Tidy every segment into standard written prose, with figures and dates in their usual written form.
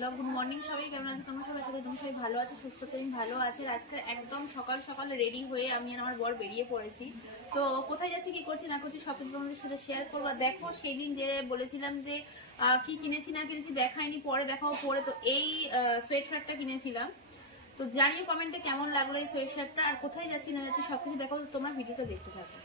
Blog. Good morning সবাই, কেমন আছো তোমরা সবাই? তুমি সবাই ভালো আছো, সুস্থ আছো, আমি ভালো আছি। আজকে একদম সকাল সকাল রেডি হয়ে আমি আর আমার বর বেরিয়ে পড়েছি। তো কোথায় যাচ্ছি, কি করছি না করছি সব কিছু তোমাদের সাথে শেয়ার করবো। দেখো সেই দিন যে বলেছিলাম যে কি কিনেছি না কিনেছি দেখাইনি, পরে দেখাও পরে। তো এই সোয়েট শার্টটা কিনেছিলাম, তো জানিও কমেন্টে কেমন লাগলো এই সোয়েট শার্টটা, আর কোথায় যাচ্ছি না যাচ্ছি সবকিছু দেখো। তোমরা ভিডিওটা দেখতে থাকো।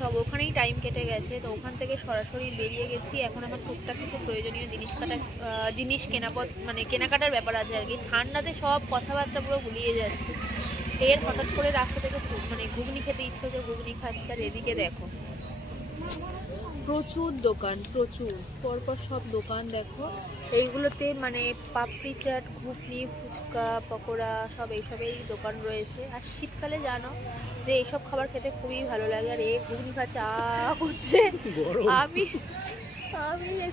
সব ওখানেই টাইম কেটে গেছে, তো ওখান থেকে সরাসরি বেরিয়ে গেছি। এখন আমার টুকটাক কিছু প্রয়োজনীয় জিনিস কেনাকাটার ব্যাপার আছে আর কি। ঠান্ডাতে সব কথাবার্তা পুরো গুলিয়ে যাচ্ছে। এর হঠাৎ করে রাস্তা থেকে ঘুগনি খেতে ইচ্ছে হচ্ছে, ঘুগনি খাচ্ছে। আর এদিকে দেখো প্রচুর দোকান, প্রচুর পরপর সব দোকান দেখো। এইগুলোতে পাপড়ি চাট, ঘুগনি, ফুচকা, পকোড়া সব এইসবের দোকান রয়েছে। আর শীতকালে জানো যে এইসব খাবার খেতে খুবই ভালো লাগে। আর ঘুগনি খাচ্ছে করছে, আমি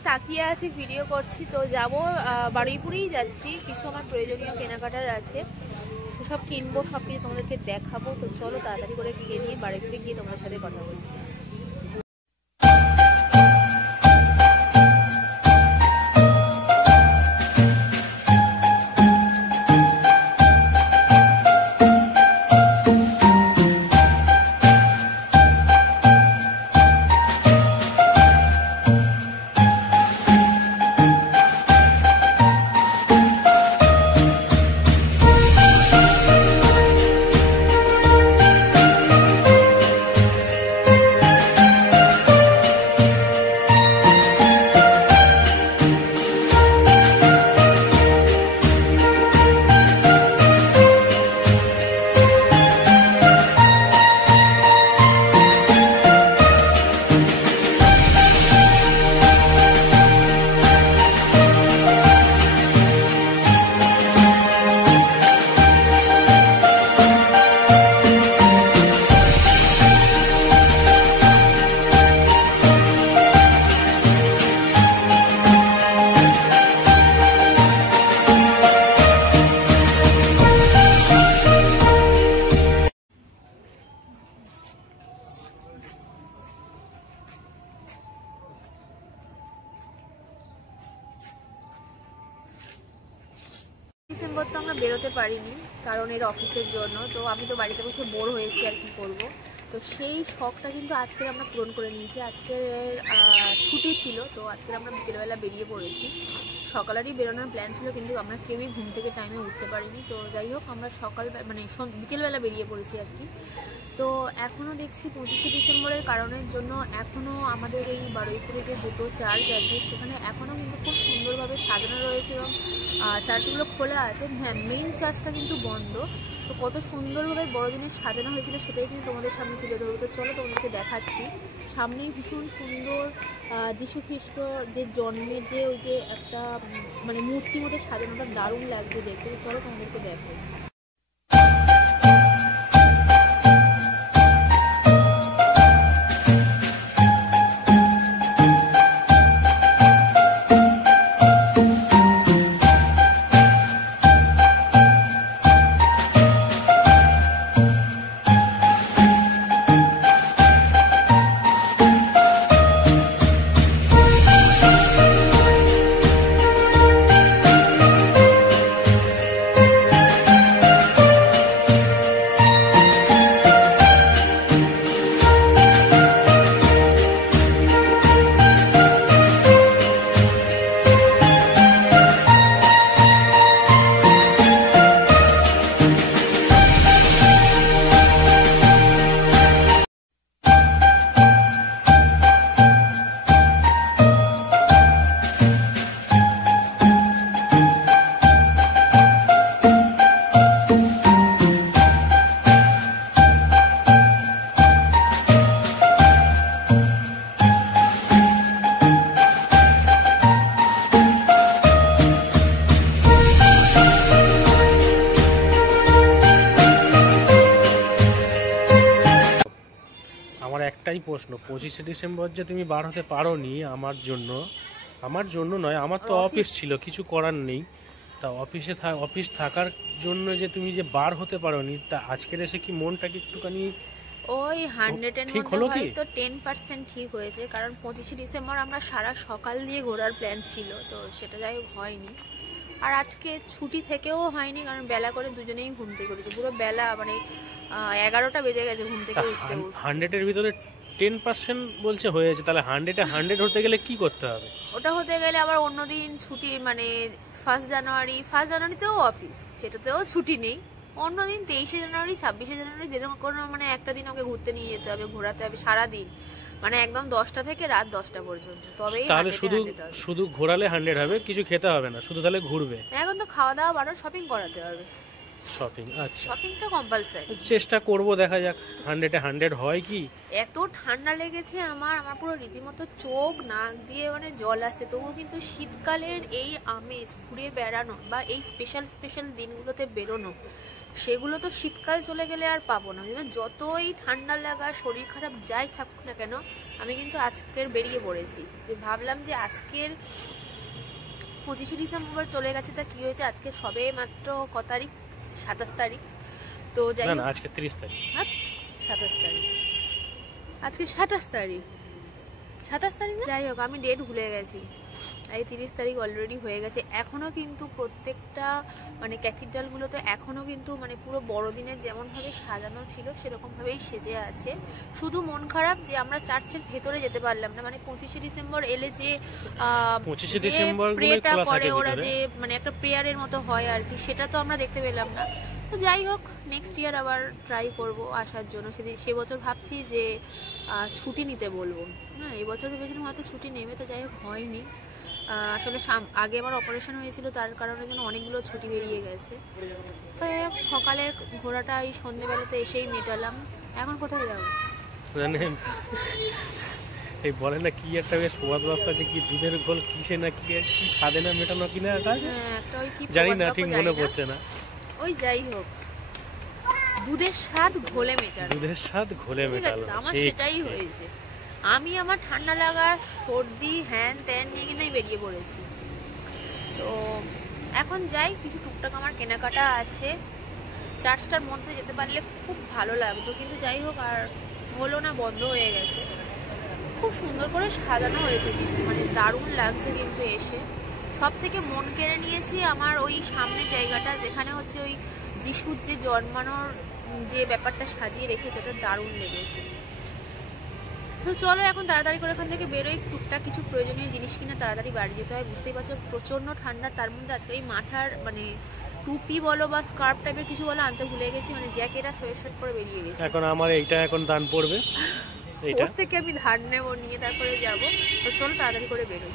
তাকিয়ে আছি, ভিডিও করছি। তো যাবো বারুইপুরেই যাচ্ছি, কিছু আমার প্রয়োজনীয় কেনাকাটার আছে, সব কিনবো, সব কিছু তোমাদেরকে দেখাবো। তো চলো তাড়াতাড়ি করে কিনে নিয়ে বারুইপুরে গিয়ে তোমাদের সাথে কথা বলছি। ডিসেম্বর তো আমরা বেরোতে পারিনি কারণ এর অফিসের জন্য। তো আমি তো বাড়িতে বসে বোর হয়েছি, আর কি করবো। তো সেই শখটা কিন্তু আজকে আমরা পূরণ করে নিয়েছি। আজকের ছুটি ছিল, তো আজকে আমরা বিকেলবেলা বেরিয়ে পড়েছি। সকালেরই বেরোনোর প্ল্যান ছিল, কিন্তু আমরা কেউই ঘুম থেকে টাইমে উঠতে পারিনি। তো যাই হোক, আমরা বিকেলবেলা বেরিয়ে পড়েছি আর কি। তো এখনও দেখছি 25শে ডিসেম্বরের কারণের জন্য এখনও আমাদের এই বারুইপুরে যে দুটো চার্চ আছে সেখানে এখনও কিন্তু খুব সুন্দরভাবে সাজানো রয়েছে এবং চার্চগুলো খোলা আছে। হ্যাঁ, মেইন চার্চটা কিন্তু বন্ধ। তো কত সুন্দরভাবে বড়দিনের সাজানো হয়েছিল সেটাই কিন্তু তোমাদের সামনে তুলে ধরবো। তো চলো তোমাদেরকে দেখাচ্ছি। সামনেই ভীষণ সুন্দর যীশু খ্রিস্ট যে জন্মের যে ওই যে একটা মূর্তি মতো সাজানোটা দারুণ লাগছে দেখতে। চলো তোমাদেরকে দেখো। প্রশ্ন, 25শে ডিসেম্বর যে তুমি বার হতে পারোনি আমার জন্য নয়, আমার তো অফিস ছিল, কিছু করার নেই। তা অফিস থাকার জন্য যে তুমি যে বার হতে পারোনি, তা আজকের এসে কি মনটা কি একটুখানি ওই 100-এর ঠিক মধ্যে হলো কি? হয়তো 10% ঠিক হয়েছে, কারণ 25শে ডিসেম্বর আমরা সারা সকাল দিয়ে ঘোরার প্ল্যান ছিল, তো সেটা যাই হোক হয়নি। আর আজকে ছুটি থেকেও হয়নি, কারণ বেলা করে দুজনেই ঘুম থেকে উঠেছে, পুরো বেলা মানে 11টা বেজে গেছে ঘুম থেকে উঠতে উঠতে। 100-এর ভিতরে 10% বলছে হয়েছে, তাহলে 100-এ 100 হতে গেলে কি করতে হবে? ওটা হতে গেলে আবার অন্যদিন ছুটি, মানে 1 জানুয়ারিতেও অফিস, সেটাতেও ছুটি নেই। অন্যদিন 23শে জানুয়ারি, 26শে জানুয়ারি, যেরকম কোনো মানে একটা দিন ওকে ঘুরতে নিয়ে যেতে হবে, ঘোরাতে হবে সারাদিন, মানে একদম 10টা থেকে রাত 10টা পর্যন্ত, তবেই তাহলে শুধু ঘোরালে 100 হবে, কিছু খেতে হবে না, শুধু তাহলে ঘুরবে? এখন তো খাওয়া দাওয়া বারো, শপিং করাতে হবে। শপিং, আচ্ছা শপিংটা কম্পালসারি। চেষ্টা করব, দেখা যাক 100-এ 100 হয় কি। এত ঠান্ডা লেগেছে আমার পুরো রীতিমতো চোখ নাক দিয়ে মানে জল আসছে, তবুও কিন্তু শীতকালের এই আমেজ, ঘুরে বেড়ানো বা এই স্পেশাল দিনগুলোতে বেরোনো, সেগুলো তো শীতকাল চলে গেলে আর পাবো না। যতই ঠান্ডা লাগা, শরীর খারাপ যাই থাকুক না কেন, আমি কিন্তু আজকের বেরিয়ে পড়েছি, যে ভাবলাম যে আজকের 25শে ডিসেম্বর চলে গেছে, তা কি হয়েছে, আজকে সবে মাত্র ক তারিখ, 27 তারিখ। তো যাই হোক, আজকে 30 তারিখ, 27 তারিখ, আজকে 27 তারিখ, 27 তারিখ না, যাই হোক আমি ডেট ভুলে গেছি। এই 30 তারিখ অলরেডি হয়ে গেছে, এখনও কিন্তু প্রত্যেকটা মানে ক্যাথিড্রালগুলোতে এখনও কিন্তু মানে পুরো বড়দিনের যেমনভাবে সাজানো ছিল সেরকমভাবেই সেজে আছে। শুধু মন খারাপ যে আমরা চার্চের ভেতরে যেতে পারলাম না, মানে 25শে ডিসেম্বর এলে যে 25শে ডিসেম্বর প্রেটা করে ওরা, যে মানে একটা প্রেয়ারের মতো হয় আর কি, সেটা তো আমরা দেখতে পেলাম না। তো যাই হোক, নেক্সট ইয়ার আবার ট্রাই করব আসার জন্য। সে বছর ভাবছি যে ছুটি নিতে বলবো, হ্যাঁ এবছর ভেবেছিলাম হয়তো ছুটি নেবে, তো যাই হোক হয়নি। আসলে আগে আমার অপারেশন হয়েছিল, তার কারণে জন্য অনেকগুলো ছুটি বেরিয়ে গেছে। তো সকালের ঘোরাটা এই সন্ধ্যেবেলাতে এসেই মেটালাম। এখন কোথায় যাবো? এই বলে না কি একটা বেশ প্রবাদ বাক্য আছে, কি দুধের ঘোল কিসে না কি স্বাদে না মেটানো কিনা, একটা ওই কি জানি না, ঠিক মনে পড়ছে না। ওই যাই হোক, দুধের স্বাদ ঘোলে মেটানো, দুধের স্বাদ ঘোলে মেটানো, আমার সেটাই হয়েছে। আমি আমার ঠান্ডা লাগা, সর্দি, হ্যান ত্যান নিয়ে কিন্তু বেরিয়ে পড়েছি। তো এখন যাই, কিছু টুকটাক আমার কেনাকাটা আছে, চার্চটার মধ্যে যেতে পারলে খুব ভালো লাগতো, কিন্তু যাই হোক আর হলো না, বন্ধ হয়ে গেছে। খুব সুন্দর করে সাজানো হয়েছে কিন্তু, মানে দারুণ লাগছে কিন্তু এসে। সব থেকে মন কেড়ে নিয়েছি আমার ওই সামনের জায়গাটা, যেখানে হচ্ছে ওই যিশুর যে জন্মানোর যে ব্যাপারটা সাজিয়ে রেখেছে, ওটা দারুণ লেগেছে। তো চলো এখন তাড়াতাড়ি করে এখান থেকে বেরোই, টুকটাক কিছু প্রয়োজনীয় জিনিস কিনে তাড়াতাড়ি বাড়ি যেতে হয়। বুঝতেই পারছো প্রচণ্ড ঠান্ডা, তার মধ্যে আজকে এই মাথার মানে টুপি বলো বা স্কার্ফ টাইপের কিছু বলো আনতে ভুলে গেছি, মানে জ্যাকেট সোয়েটশার্ট পরে বেরিয়ে গেছি। এখন আমার এইটা এখন দান পড়বে, ওর থেকে আমি ধার নেবো, নিয়ে তারপরে যাবো। তো চলো তাড়াতাড়ি করে বেরোই।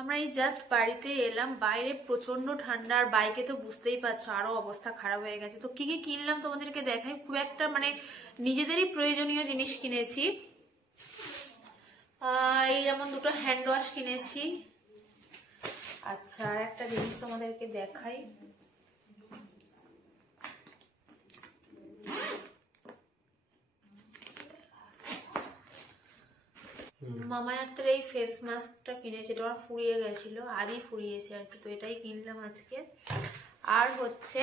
আমরা এই জাস্ট বাড়িতে এলাম, বাইরে প্রচন্ড ঠান্ডা, আর বাইকে তো বুঝতেই পারছো আরো অবস্থা খারাপ হয়ে গেছে। তো কি কি কিনলাম তোমাদেরকে দেখাই, খুব একটা মানে নিজেদেরই প্রয়োজনীয় জিনিস কিনেছি। এই যেমন দুটো হ্যান্ড ওয়াশ কিনেছি। আচ্ছা, আর একটা জিনিস তোমাদেরকে দেখাই, মামাআর্থের এই ফেস মাস্কটা কিনেছি, এটা আমার ফুরিয়ে গেছিল, আজই ফুরিয়েছে আর কি, তো এটাই কিনলাম আজকে। আর হচ্ছে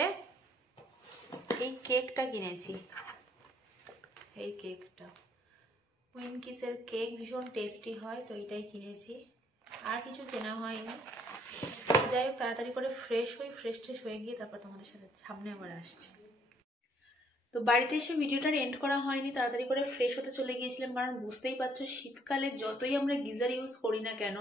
এই কেকটা কিনেছি, এই কেকটা উইনকিসের কেক, ভীষণ টেস্টি হয়, তো এটাই কিনেছি। আর কিছু কেনা হয়নি। যাই হোক তাড়াতাড়ি করে ফ্রেশ হয়ে গিয়ে তারপর তোমাদের সাথে সামনে আবার আসছি। তো বাড়িতে এসে ভিডিওটার এন্ড করা হয়নি, তাড়াতাড়ি করে ফ্রেশ হতে চলে গিয়েছিলাম, কারণ বুঝতেই পারছো শীতকালে যতই আমরা গিজার ইউজ করি না কেন,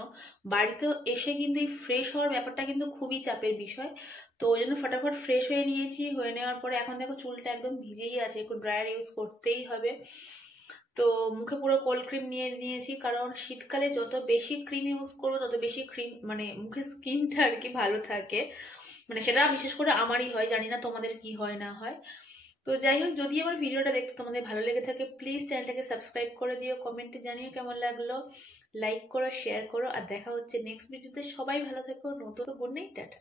বাড়িতেও এসে কিন্তু এই ফ্রেশ হওয়ার ব্যাপারটা কিন্তু খুবই চাপের বিষয়। তো ওই জন্য ফটাফট ফ্রেশ হয়ে নিয়েছি। হয়ে নেওয়ার পরে এখন দেখো চুলটা একদম ভিজেই আছে, একটু ড্রায়ার ইউজ করতেই হবে। তো মুখে পুরো কোল্ড ক্রিম নিয়ে নিয়েছি, কারণ শীতকালে যত বেশি ক্রিম ইউজ করবো তত বেশি ক্রিম মানে মুখের স্কিনটা আর কি ভালো থাকে, মানে সেটা বিশেষ করে আমারই হয়, জানি না তোমাদের কি হয় না হয়। তো যাই হোক, যদি আমার ভিডিওটা দেখতে তোমাদের ভালো লেগে থাকে প্লিজ চ্যানেলটাকে সাবস্ক্রাইব করে দিও, কমেন্টে জানিও কেমন লাগলো, লাইক করো, শেয়ার করো, আর দেখা হচ্ছে নেক্সট ভিডিওতে। সবাই ভালো থেকো, নতুন গুড নাইট, টাটা।